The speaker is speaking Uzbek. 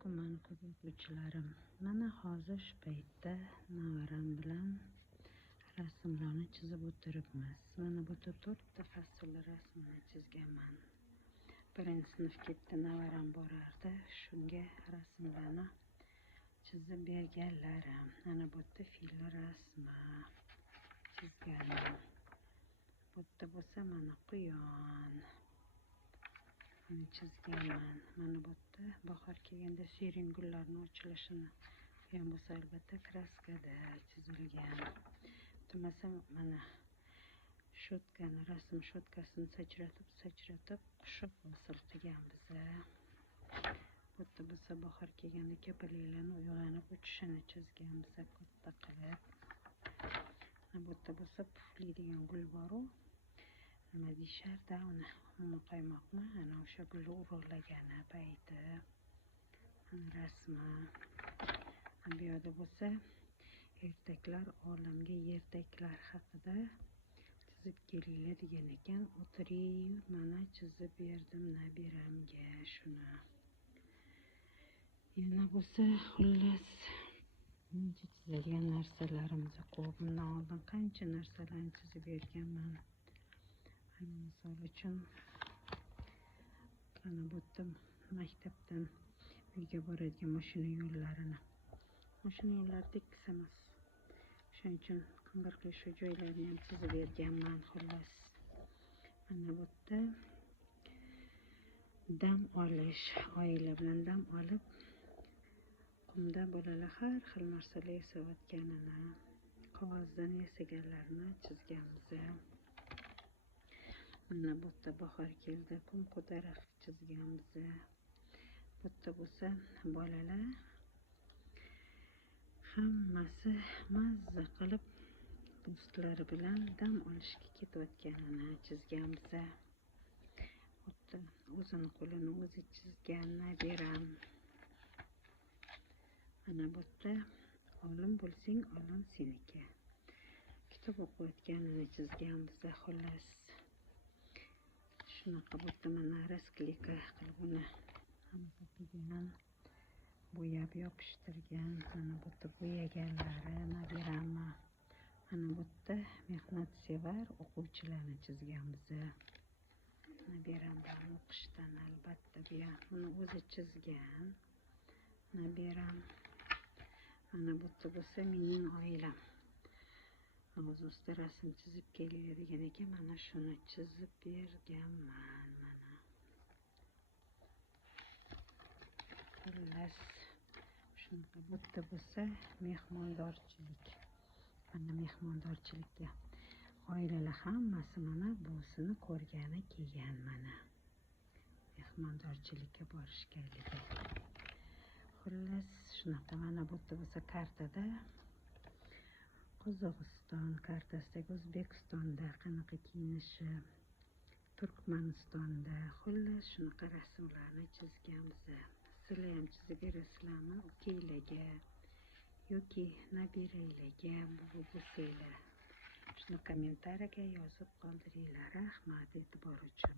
alaykum mani ko'p o'quvchilarim. Mana hozir shu paytda nevaram bilan rasmlarni chizib o'tiribmiz. Mana bu 4ta fasl rasmini chizganman. Birinchi sinfga bitta nevaram borardi. Shunga rasmlarni chizib berganlarim. Mana bu yerda fil rasmi chizganman. Bu yerda bo'lsa mana quyon chizganman. Mana bu yerda bahor kelganda suyrin gullarning ochilishini, ham bo'lsa albatta kraskada chizilgan. Bo'lmasa mana shotkani, rasm shotkasini sachratib qushib hosil qilganmiz. Bu yerda bo'lsa bahor kelganda kapalaklarning uyg'onib uchishini chizganmiz katta qilib. Bu yerda bo'lsa pufli degan gul bor-u, nima deyishardi uni, qaymoqmi, ana o'sha gulni urug'lagani payti rasmi. Bu yerda bo'lsa ertaklar olamga yertaklar haqida chizib kelinglar degan ekan. O'tirib mana chizib berdim nabiramga shuni. Yana bo'lsa xullas chizadigan narsalarimiz ko'p. Bundan oldin qancha narsalarni chizib berganman. Misol uchun mana bu yerda maktabdan uyga boradigan mashina yo'llarini. Mashina yo'llari tekis emas. Shuning uchun qing'irli shu joylarni ham chizib berganman xullas. Mana bu yerda dam olish, oila bilan dam olib qumda bolalar har xil narsalar yasayotganini, qog'ozdan yasaganlarini chizganmiz. Mana bu yerda bahor keldi, qum ko'tarib chizganmiz. Bu yerda bo'lsa bolalar hammasi mazza qilib do'stlari bilan dam olishga ketayotganini chizganmiz. Bu yerda o'zini qo'lini o'zi chizgan nabiram. Mana bu yerda olim bo'lsang, olim seniki. Kitob o'qiyotganini chizganmiz xullas. Shunaqa bu yerda mana rasklika qilib uni qilgan, bo'yab yopishtirgan. Mana bu yerda bo'yaganlari nabiramni. Mana bu yerda mehnatsevar o'quvchilarni chizganmiz. Nabiramdan o'qishdan albatta bu uni o'zi chizgan nabiram. Mana bu yerda bo'lsa mening oilam. O'zida rasm chizib kelinglar degan ekan, mana shuni chizib berganman. Mana xullas shunaqa. Bu yerda bo'lsa mehmondorchilik. Mana mehmondorchilikda oilalar hammasi mana buvisini ko'rgani kelgan. Mana mehmondorchilikka borishganligi. Xullas shunaqa. Mana bu yerda bo'lsa kartada Qozog'iston kartasidagi O'zbekistonda qanaqa kiyinishi, Turkmanistonda, xullas shunaqa rasmlarni chizganmiz. Sizlar ham chizib berasizlarmi ukanglarga yoki nabiranglarga buvi bo'lsanglar? Shuni kommentariyaga yozib qoldiringlar. Rahmat e'tibor uchun.